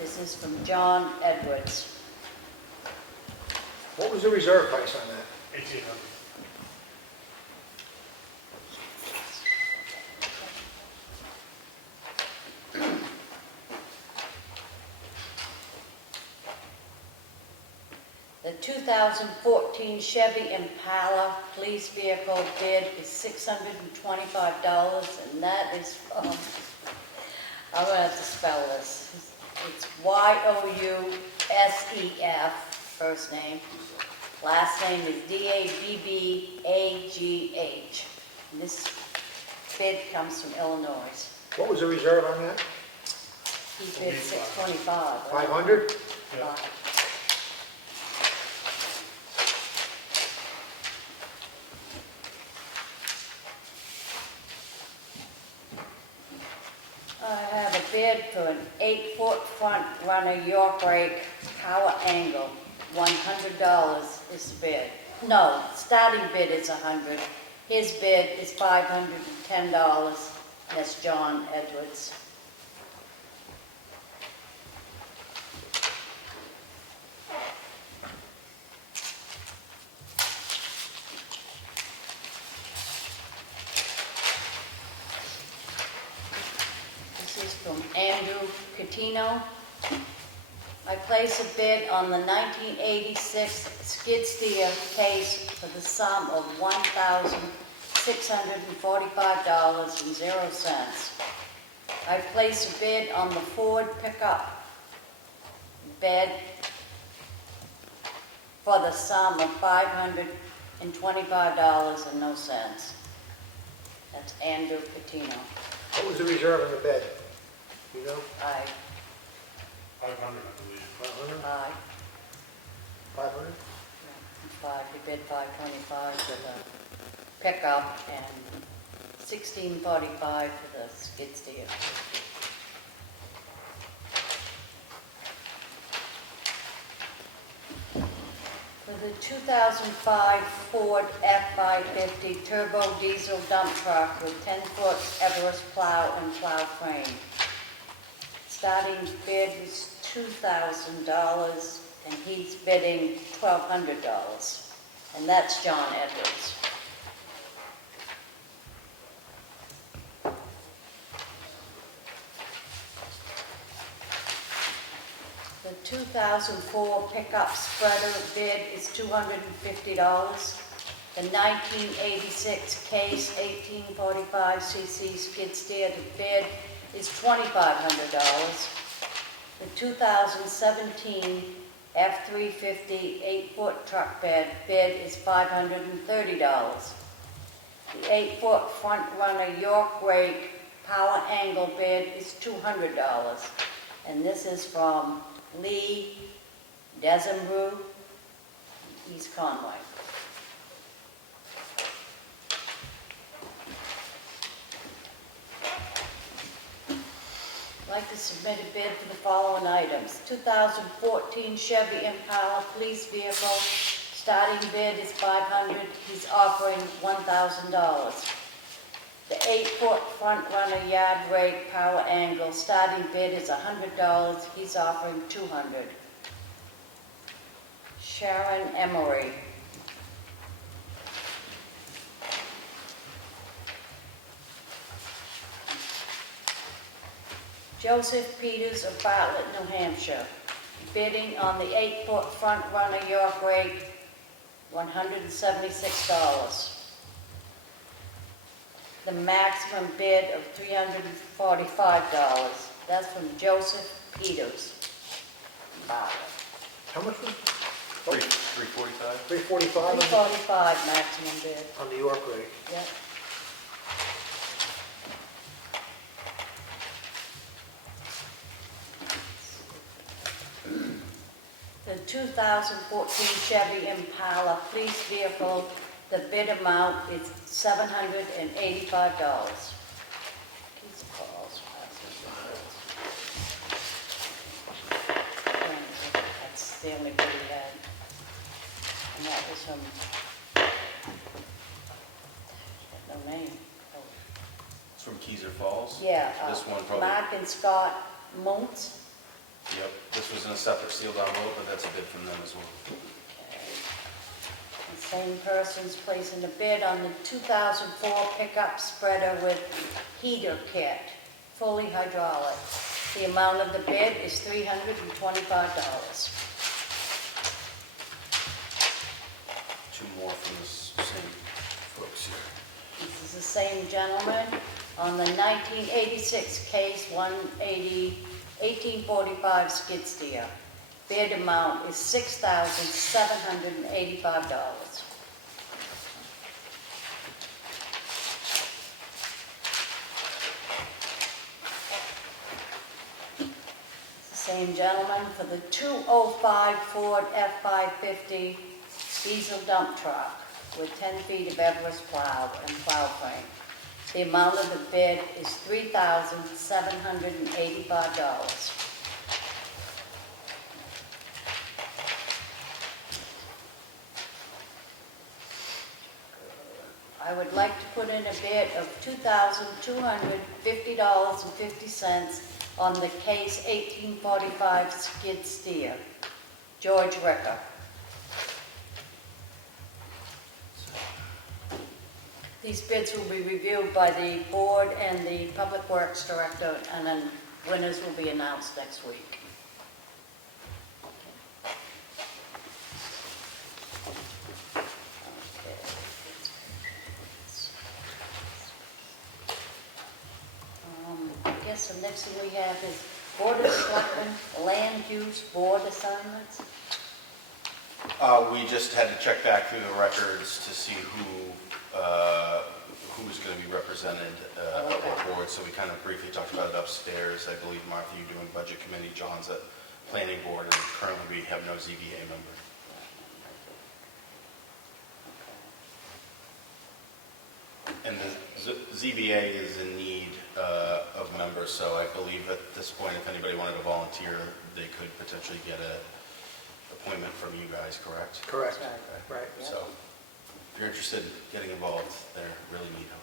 This is from John Edwards. What was the reserve price on that? 1,800. The 2014 Chevy Impala police vehicle bid is $625, and that is from, I'm gonna have to spell this. It's Yousef, first name. Last name is Dabbagh. And this bid comes from Illinois. What was the reserve on that? He bid $625. 500? Yeah. I have a bid for an 8-foot front runner York rake power angle. $100 is the bid. No, starting bid is $100. His bid is $510. That's John Edwards. This is from Andrew Catino. I place a bid on the 1986 skid steer case for the sum of $1,645.00. I place a bid on the Ford pickup bed for the sum of $525.00. That's Andrew Catino. What was the reserve on the bed? You know? 500, I believe. 500? 500? He bid $525 for the pickup and $1645 for the skid steer. For the 2005 Ford F550 turbo diesel dump truck with 10-foot Everest plow and plow frame. Starting bid was $2,000 and he's bidding $1,200. And that's John Edwards. The 2004 pickup spreader bid is $250. The 1986 Case 1845cc skid steer to bid is $2,500. The 2017 F-350 8-foot truck bed is $530. The 8-foot front runner York rake power angle bed is $200. And this is from Lee Desenbrew, East Conway. I'd like to submit a bid for the following items. 2014 Chevy Impala police vehicle, starting bid is $500. He's offering $1,000. The 8-foot front runner yard rake power angle, starting bid is $100. He's offering $200. Sharon Emery. Joseph Peters of Bartlett, New Hampshire, bidding on the 8-foot front runner York rake, $176. The maximum bid of $345. That's from Joseph Peters. Bartlett. How much was it? 345? 345 $345 maximum bid. on the York rate. Yep. The 2014 Chevy Impala police vehicle, the bid amount is $785. These calls, that's the only bid he had. And that was from, no name. Oh, It's from Keyser Falls? yeah, This one probably, Mark and Scott Muntz. yep, this was in a separate sealed envelope, but that's a bid from them as well. The same person's placing a bid on the 2004 pickup spreader with heater kit, fully hydraulic. The amount of the bid is $325. Two more from this same folks here. This is the same gentleman on the 1986 case 1845 skid steer. Bid amount is $6,785. Same gentleman for the 205 Ford F-550 diesel dump truck with 10 feet of Everest plow and plow frame. The amount of the bid is $3,785. I would like to put in a bid of $2,250.50 on the case 1845 skid steer. George Ricker. These bids will be reviewed by the board and the Public Works Director, and then winners will be announced next week. I guess the next thing we have is Board of Selectmen land use board assignments. We just had to check back through the records to see who's going to be represented at what board. So we kind of briefly talked about it upstairs. I believe, Martha, you're doing budget committee, John's at planning board, and currently we have no ZBA member. And the ZBA is in need of members, so I believe at this point, if anybody wanted to volunteer, they could potentially get an appointment from you guys, correct? Correct. Right. So if you're interested in getting involved, they're really neat help.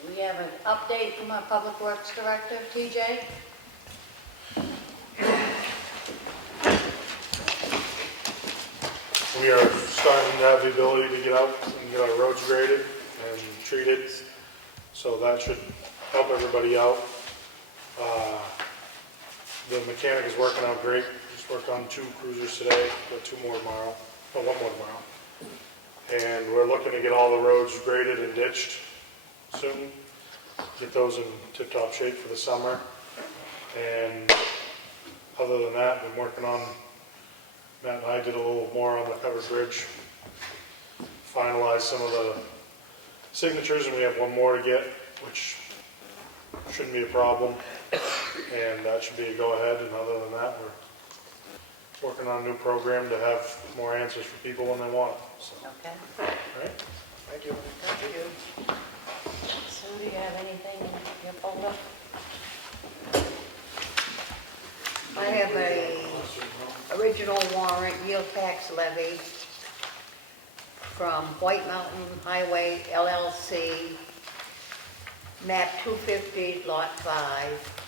Do we have an update from our Public Works Director, TJ? We are starting to have the ability to get out and get our roads graded and treated, so that should help everybody out. The mechanic is working out great. Just worked on 2 cruisers today, got 2 more tomorrow, no, 1 more tomorrow. And we're looking to get all the roads graded and ditched soon. get those in tip-top shape for the summer. And other than that, been working on, Matt and I did a little more on the covered bridge, finalized some of the signatures, and we have one more to get, which shouldn't be a problem, and that should be a go-ahead. And other than that, we're working on a new program to have more answers for people when they want it. So, Okay, all right? Thank you. thank you. Sue, do you have anything in your folder? I have a original warrant yield tax levy from White Mountain Highway LLC, map 250, lot 5,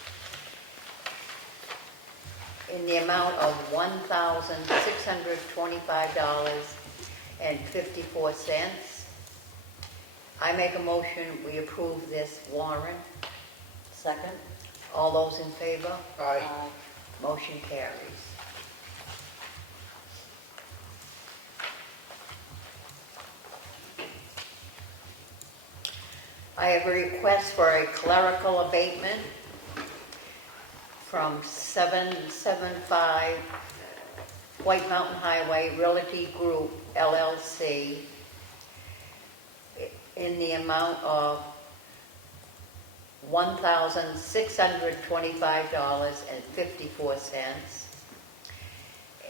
in the amount of $1,625.54. I make a motion, we approve this warrant. Second? All those in favor? Aye. Motion carries. I have a request for a clerical abatement from 775 White Mountain Highway Realty Group LLC in the amount of $1,625.54.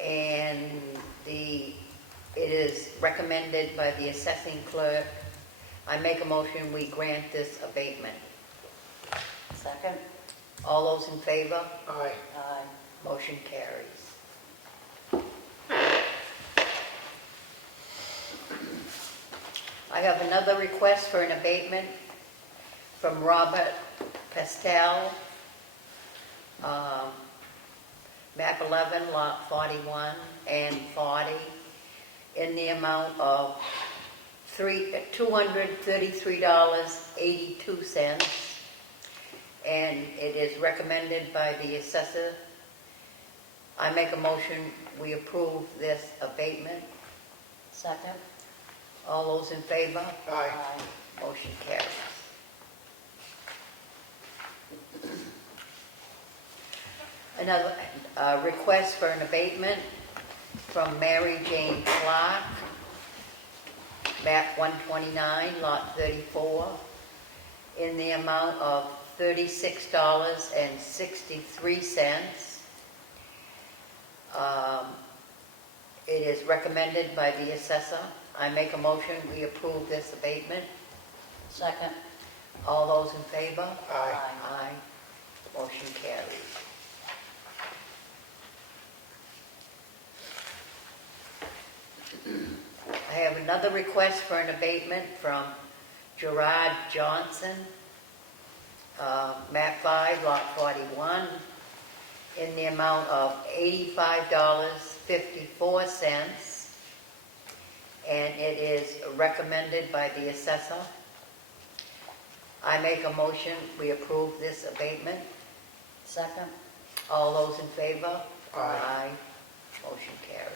And it is recommended by the assessing clerk. I make a motion, we grant this abatement. Second? All those in favor? Aye. Aye. Motion carries. I have another request for an abatement from Robert Pastel, map 11, lot 41 and 40, in the amount of $233.82, and it is recommended by the assessor. I make a motion, we approve this abatement. Second? All those in favor? Aye. Motion carries. Another request for an abatement from Mary Jane Clark, map 129, lot 34, in the amount of $36.63. It is recommended by the assessor. I make a motion, we approve this abatement. Second? All those in favor? Aye. Aye. Motion carries. I have another request for an abatement from Gerard Johnson, map 5, lot 41, in the amount of $85.54, and it is recommended by the assessor. I make a motion, we approve this abatement. Second? All those in favor? Aye. Motion carries.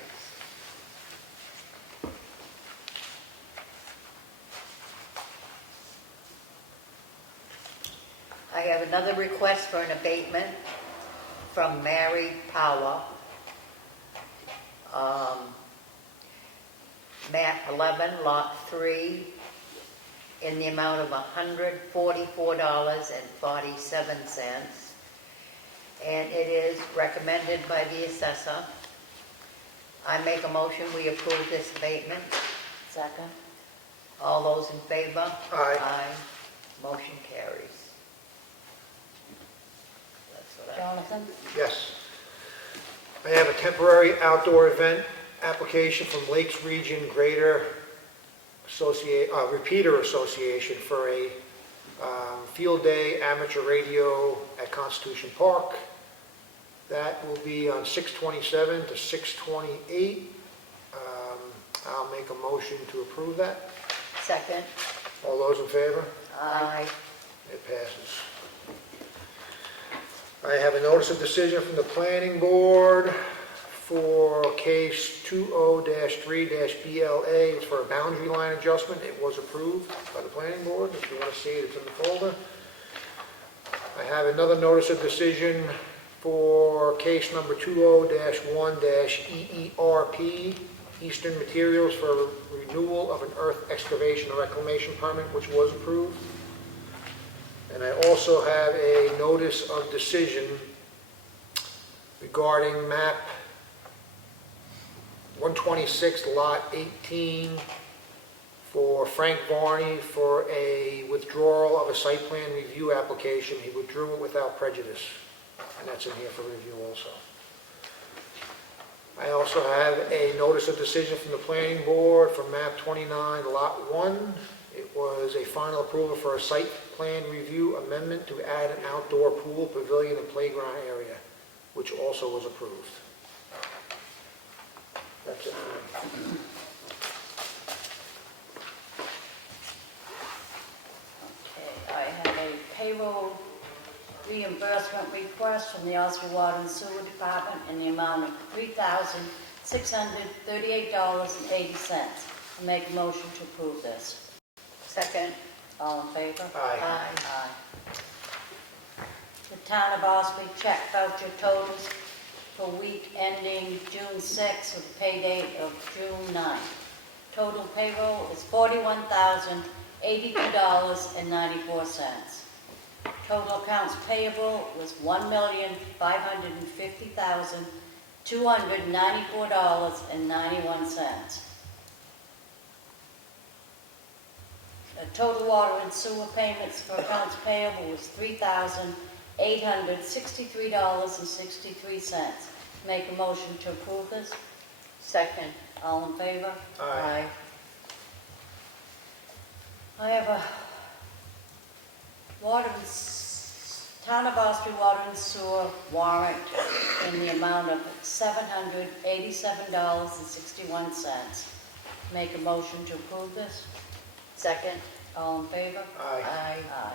I have another request for an abatement from Mary Power, map 11, lot 3, in the amount of $144.47, and it is recommended by the assessor. I make a motion, we approve this abatement. Second? All those in favor? Aye. Aye. Motion carries. That's what I... Jonathan? Yes. I have a temporary outdoor event application from Lakes Region Greater Repeater Association for a field day amateur radio at Constitution Park. That will be on 6/27 to 6/28. I'll make a motion to approve that. Second? All those in favor? Aye. It passes. I have a notice of decision from the planning board for case 20-3-BLA. It's for a boundary line adjustment. It was approved by the planning board. If you want to see it, it's in the folder. I have another notice of decision for case number 20-1-EERP, Eastern Materials for renewal of an earth excavation and reclamation permit, which was approved. And I also have a notice of decision regarding map 126, lot 18, for Frank Barney for a withdrawal of a site plan review application. He withdrew it without prejudice, and that's in here for review also. I also have a notice of decision from the planning board for map 29, lot 1. It was a final approval for a site plan review amendment to add an outdoor pool, pavilion, and playground area, which also was approved. That's it for me. Okay, I have a payroll reimbursement request from the Austria Water and Sewer Department in the amount of $3,638.80. I make a motion to approve this. Second. All in favor? Aye. Aye. The Town of Ossipee check voucher totals for week ending June 6th with a pay date of June 9th. Total payroll is $41,082.94. Total accounts payable was $1,550,294.91. Total water and sewer payments for accounts payable was $3,863.63. Make a motion to approve this. Second. All in favor? Aye. I have a Town of Austria water and sewer warrant in the amount of $787.61. Make a motion to approve this. Second. All in favor? Aye. Aye.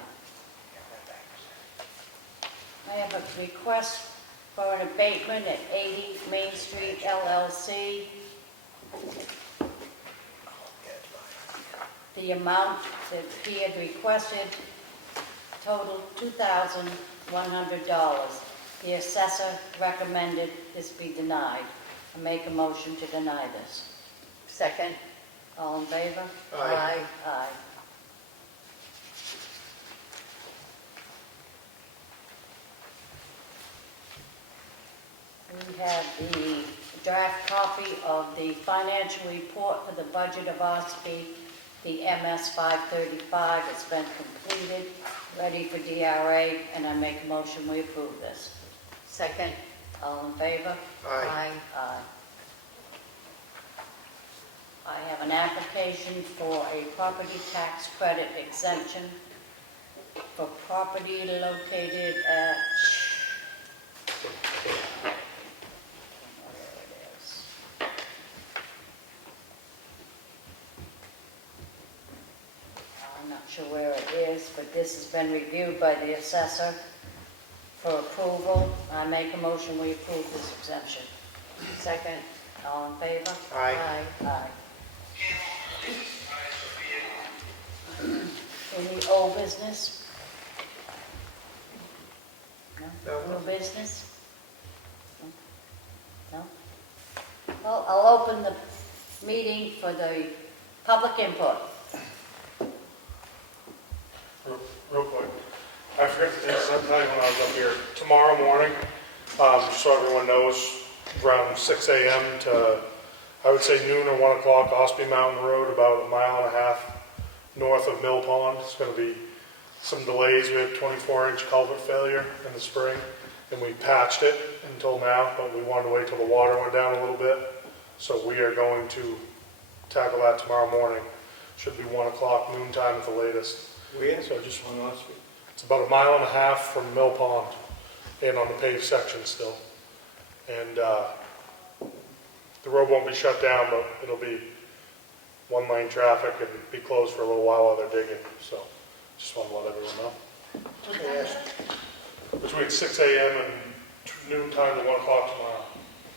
I have a request for an abatement at 80 Main Street LLC. The amount that he had requested totaled $2,100. The assessor recommended this be denied. I make a motion to deny this. Second. All in favor? Aye. Aye. We have the draft copy of the financial report for the budget of Ossipee, the MS 535. It's been completed, ready for DRA, and I make a motion we approve this. Second. All in favor? Aye. Aye. I have an application for a property tax credit exemption for property located at, where it is. I'm not sure where it is, but this has been reviewed by the assessor for approval. I make a motion we approve this exemption. Second. All in favor? Aye. Aye. Any old business? No? No. New business? No? Well, I'll open the meeting for the public input. Real quick, I forgot to say something when I was up here. Tomorrow morning, just so everyone knows, around 6 a.m. to, I would say noon or 1 o'clock, Ossipee Mountain Road, about a mile and a half north of Mill Pond. It's going to be some delays. We had 24-inch culvert failure in the spring, and we patched it until now, but we wanted to wait till the water went down a little bit. So we are going to tackle that tomorrow morning. Should be 1 o'clock, noontime at the latest. Where? So just on Ossipee. It's about a mile and a half from Mill Pond, and on the paved section still. And the road won't be shut down, but it'll be one-lane traffic and be closed for a little while they're digging. So just want to let everyone know. Yes. Between 6 a.m. and noontime to 1 o'clock tomorrow.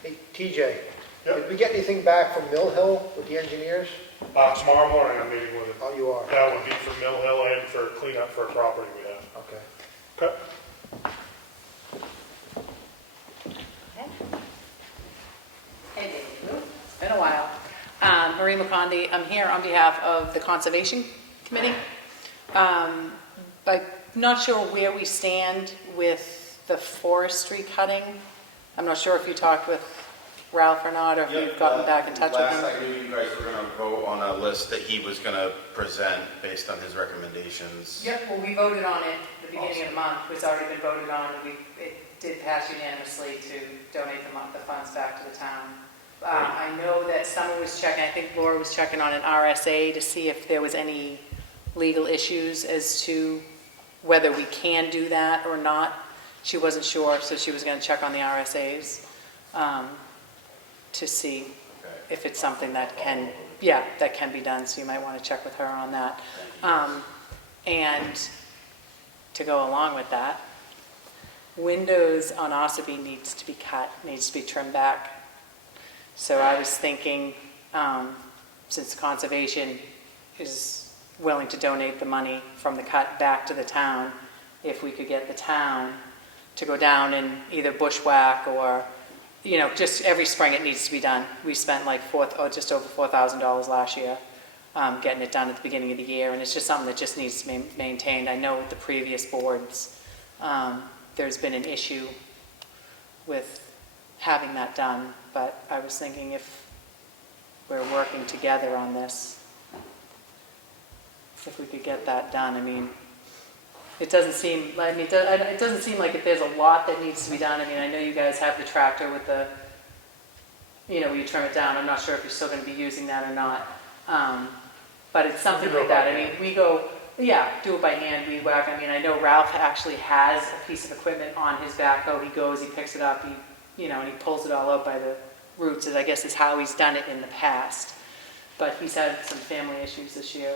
Hey, TJ, Yep. did we get anything back from Mill Hill with the engineers? Tomorrow morning I'm meeting with him. Oh, you are? That would be for Mill Hill and for cleanup for a property we have. Okay. Okay. Hey, Dave. It's been a while. Marie McCondy, I'm here on behalf of the Conservation Committee. I'm not sure where we stand with the forestry cutting. I'm not sure if you talked with Ralph or not, or if you've gotten back in touch with him. Last I knew, you guys were gonna vote on a list that he was gonna present based on his recommendations. Yep, well, we voted on it at the beginning of the month. It's already been voted on. It did pass unanimously to donate the funds back to the town. I know that Summer was checking, I think Laura was checking on an RSA to see if there was any legal issues as to whether we can do that or not. She wasn't sure, so she was going to check on the RSAs to see if it's something that can, that can be done. So you might want to check with her on that. And to go along with that, windows on Ossipee needs to be cut, needs to be trimmed back. So I was thinking, since conservation is willing to donate the money from the cut back to the town, if we could get the town to go down and either bushwhack or, just every spring it needs to be done. We spent like just over $4,000 last year getting it done at the beginning of the year, and it's just something that just needs to be maintained. I know with the previous boards, there's been an issue with having that done, but I was thinking if we're working together on this, if we could get that done. I mean, it doesn't seem like if there's a lot that needs to be done. I mean, I know you guys have the tractor with the, where you trim it down. I'm not sure if you're still going to be using that or not. But it's something like that. I mean, we go, do it by hand, weed whack. I mean, I know Ralph actually has a piece of equipment on his backhoe. He goes, he picks it up, and he pulls it all out by the roots, I guess is how he's done it in the past. But he's had some family issues this year,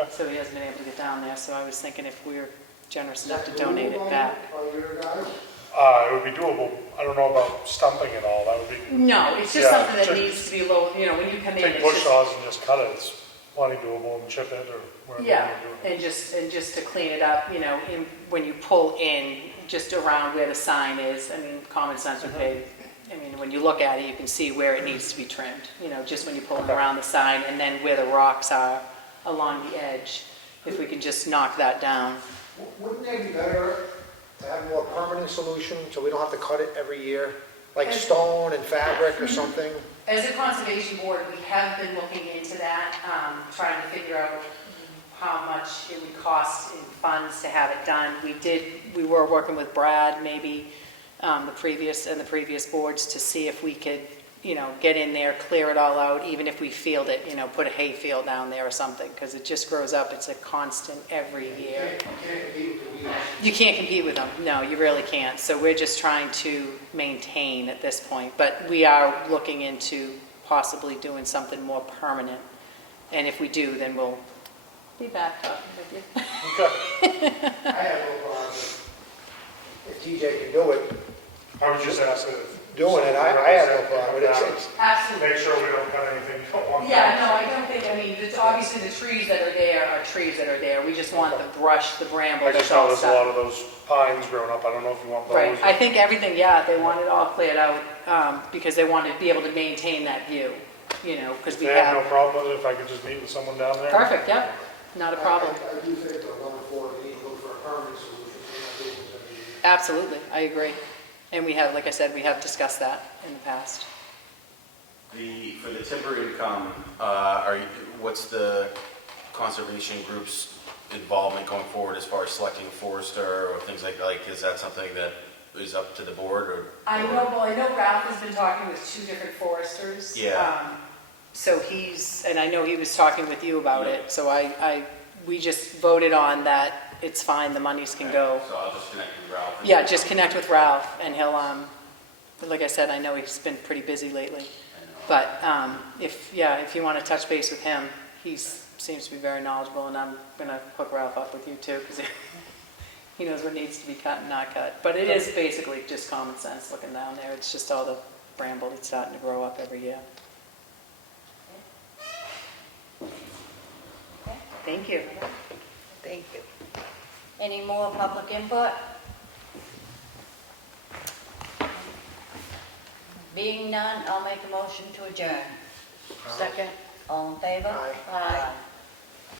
and so he hasn't been able to get down there. So I was thinking if we're generous enough to donate it back. It would be doable. I don't know about stumping it all. That would be. No, it's just something that needs to be low. When you come in, take bush saws and just cut it. It's plenty doable, and chip it or whatever. Yeah, you do. and just to clean it up. When you pull in, just around where the sign is. I mean, common sense would be. I mean, when you look at it, you can see where it needs to be trimmed. Just when you pull in around the sign, and then where the rocks are along the edge. If we can just knock that down. Wouldn't it be better to have a more permanent solution so we don't have to cut it every year? Like stone and fabric or something? As a conservation board, we have been looking into that, trying to figure out how much it would cost in funds to have it done. We were working with Brad, maybe the previous boards, to see if we could, get in there, clear it all out, even if we field it, put a hay field down there or something, because it just grows up. It's a constant every year. You can't compete with them. No, you really can't. So we're just trying to maintain at this point. But we are looking into possibly doing something more permanent. And if we do, then we'll be back talking with you. Okay. I have no problem. If TJ can do it, I was just asking if doing it, I have no problem. It's Absolutely. make sure we don't cut anything you don't want. Yeah, no, I don't think, obviously the trees that are there are trees that are there. We just want the brush, the bramble, I the just know tall there's a stuff. lot of those pines growing up. I don't know if you want those. Right, I think everything, they want it all cleared out, because they want to be able to maintain that view, because we They have no have. problem with it if I could just meet with someone down there. Perfect, yep, not a problem. I do think we're going forward, we need to look for a permanent solution. So we're not doing this every year. Absolutely, I agree. And we have, like I said, we have discussed that in the past. For the timber income, what's the conservation group's involvement going forward as far as selecting a forester or things like is that something that is up to the board or? I know Ralph has been talking with 2 different foresters. Yeah. So and I know he was talking with you about it, so we just voted on that. It's fine, the monies can go. So I'll just connect with Ralph. Yeah, just connect with Ralph, and he'll, like I said, I know he's been pretty busy lately. But if you want to touch base with him, he seems to be very knowledgeable, and I'm going to hook Ralph up with you too, because he knows what needs to be cut and not cut. But it is basically just common sense looking down there. It's just all the bramble that's starting to grow up every year. Thank you. Thank you. Any more public input? Being none, I'll make a motion to adjourn. Second. All in favor? Aye. Aye.